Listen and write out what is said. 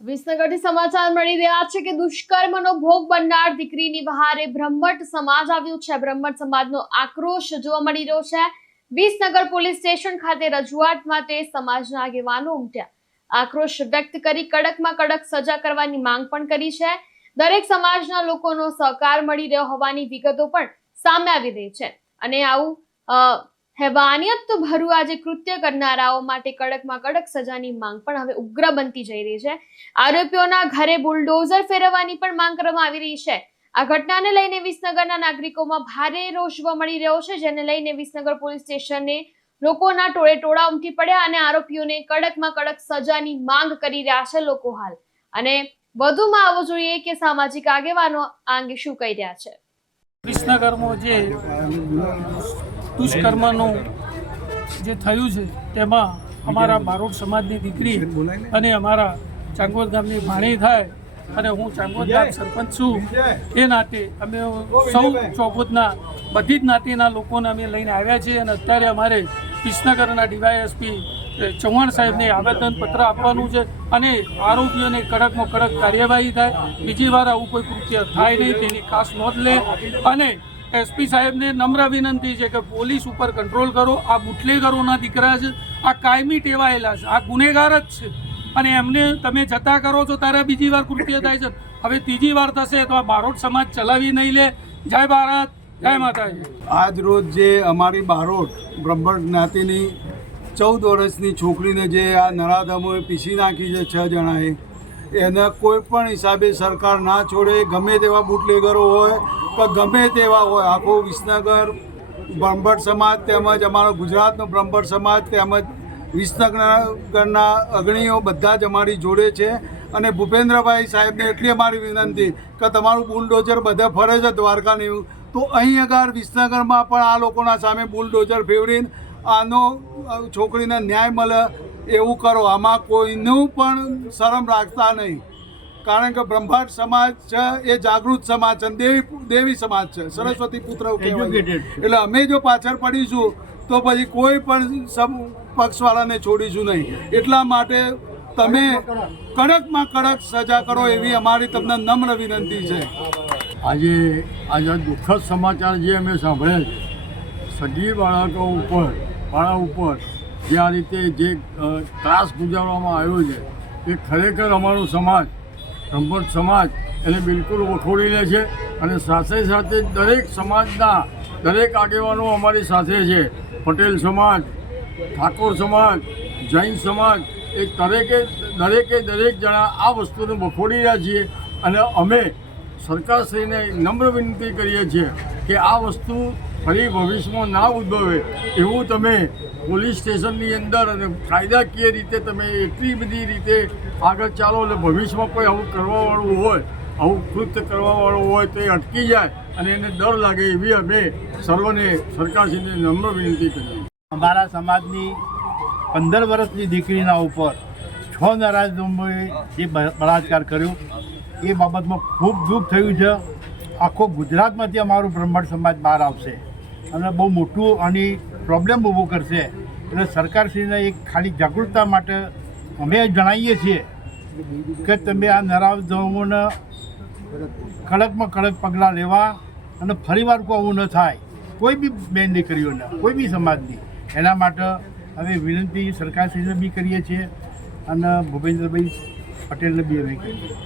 વિસનગરથી સમાચાર મળી રહ્યા છે કે દુષ્કર્મનો ભોગ બનનાર દીકરીની વહારે બ્રહ્મટ સમાજ આવ્યું છે। બ્રહ્મટ સમાજનો આક્રોશ જોવા મળી રહ્યો છે। વિસનગર પોલીસ સ્ટેશન ખાતે રજૂઆત માટે સમાજના આગેવાનો ઉમટ્યા। આક્રોશ વ્યક્ત કરી કડકમાં કડક સજા કરવાની માંગ પણ કરી છે। દરેક સમાજના લોકોનો સહકાર મળી રહ્યો હોવાની વિગતો પણ સામે આવી રહી છે અને આવું हैवानियत भरू आज कृत्य करनाराओ माटे कड़कमां कड़क सजानी मांग पण हवे उग्र बनती जई रही छे। आरोपीओना घरे बुलडोजर फेरववानी पण मांग करवामां आवी रही छे। आ घटनाने लईने विसनगરના नागरिकोमां भारे रोष जोवा मळी રહ્યો છે, જેને લઈને વિસનગર પોલીસ સ્ટેશને લોકોના ટોળે ટોળા ઉમટી પડ્યા અને આરોપીઓને કડકમાં કડક સજાની માંગ કરી રહ્યા છે લોકો હાલ। અને વધુમાં આવવું જોઈએ કે સામાજિક આગેવાનો આ અંગે શું કહી રહ્યા છે। વિસનગરમાં જે દુષ્કર્મનું જે થયું છે તેમાં અમારા બારોટ સમાજની દીકરી અને અમારા ચાંગોદ ગામની ભાણી થાય અને હું ચાંગોદ ગામ સરપંચ છું, એ નાતે અમે સૌ ચોપોતના બધી જ જ્ઞાતિના લોકોને અમે લઈને આવ્યા છીએ અને અત્યારે અમારે વિસનગરના ડીવાયએસપી ચૌહાણ સાહેબને આવેદનપત્ર આપવાનું છે અને આરોપીઓને કડકમાં કડક કાર્યવાહી થાય, બીજી વાર આવું કોઈ કૃત્ય થાય નહીં તેની ખાસ નોંધ લે અને એસપી સાહેબને નમ્ર વિનંતી છે કે પોલીસ ઉપર કંટ્રોલ કરો। આ બુટલેગરોના દીકરા છે, આ કાયમી ટેવાયેલા છે, આ ગુનેગાર જ છે અને એમને તમે જતા કરો છો ત્યારે બીજી વાર કૃત્ય થાય છે। હવે ત્રીજી વાર થશે તો આ બારોટ સમાજ ચલાવી નહીં લે। જય ભારત, જય માતાજી। આજ રોજ જે અમારી બારોટ બ્રહ્મટ જ્ઞાતિની 14 વર્ષની છોકરીને જે આ નરાધમોએ પીસી નાખી છે 6 જણાએ, એને કોઈ પણ હિસાબે સરકાર ના છોડે। ગમે તેવા બુટલેગરો હોય કે ગમે તેવા હોય, આખો વિસનગર બ્રહ્મટ સમાજ તેમજ અમારો ગુજરાતનો બ્રહ્મટ સમાજ તેમજ વિસનગરના અગ્રણીઓ બધા જ અમારી જોડે છે અને ભૂપેન્દ્રભાઈ સાહેબને એટલી અમારી વિનંતી કે તમારું બુલડોઝર બધે ફરે છે દ્વારકાની, તો અહીં આગળ વિસનગરમાં પણ આ લોકોના સામે બુલડોઝર ફેરવીને આનો છોકરીને ન્યાય મળે એવું કરો। આમાં કોઈનું પણ શરમ રાખતા નહીં, કારણ કે બ્રહ્મટ સમાજ છે એ જાગૃત સમાજ છે, દેવી સમાજ છે, સરસ્વતી પુત્ર કહેવાય। એટલે અમે જો પાછળ પડીશું તો પછી કોઈ પણ પક્ષવાળાને છોડીશું નહીં। એટલા માટે તમે કડકમાં કડક સજા કરો એવી અમારી તમને નમ્ર વિનંતી છે। આજે દુઃખદ સમાચાર જે અમે સાંભળ્યા છે, સગીર બાળા ઉપર જે આ રીતે જે ત્રાસ ગુજારવામાં આવ્યો છે, એ ખરેખર અમારો સમાજ બ્રહ્મટ સમાજ એને બિલકુલ વખોડી લે છે અને સાથે સાથે દરેક સમાજના દરેક આગેવાનો અમારી સાથે છે। પટેલ સમાજ, ઠાકોર સમાજ, જૈન સમાજ, એ દરેક જણા આ વસ્તુને વખોડી રહ્યા છીએ અને અમે સરકારશ્રીને નમ્ર વિનંતી કરીએ છીએ કે આ વસ્તુ ફરી ભવિષ્યમાં ના ઉદ્ભવે એવું તમે પોલીસ સ્ટેશનની અંદર અને કાયદાકીય રીતે તમે એટલી બધી રીતે આગળ ચાલો એટલે ભવિષ્યમાં કોઈ આવું કરવાવાળું હોય, આવું કૃત્ય કરવાવાળું હોય તો એ અટકી જાય અને એને ડર લાગે એવી અમે સર્વને સરકારશ્રીને નમ્ર વિનંતી કરીએ। અમારા સમાજની 15 વર્ષની દીકરીના ઉપર 6 નરાધમોએ જે બળાત્કાર કર્યો એ બાબતમાં ખૂબ દુઃખ થયું છે। આખો ગુજરાતમાંથી અમારું બ્રહ્મટ સમાજ બહાર આવશે અને બહુ મોટું આની પ્રોબ્લેમ ઊભો કરશે। એટલે સરકારશ્રીને એક ખાલી જાગૃતતા માટે અમે જણાવીએ છીએ કે તમે આ નરાધમોને કડકમાં કડક પગલાં લેવા અને ફરીવાર કોઈ આવું ન થાય, કોઈ બી બેન દીકરીઓને, કોઈ બી સમાજની। એના માટે અમે વિનંતી સરકારશ્રીને બી કરીએ છીએ અને ભૂપેન્દ્રભાઈ પટેલને બી અમે કરીએ છીએ।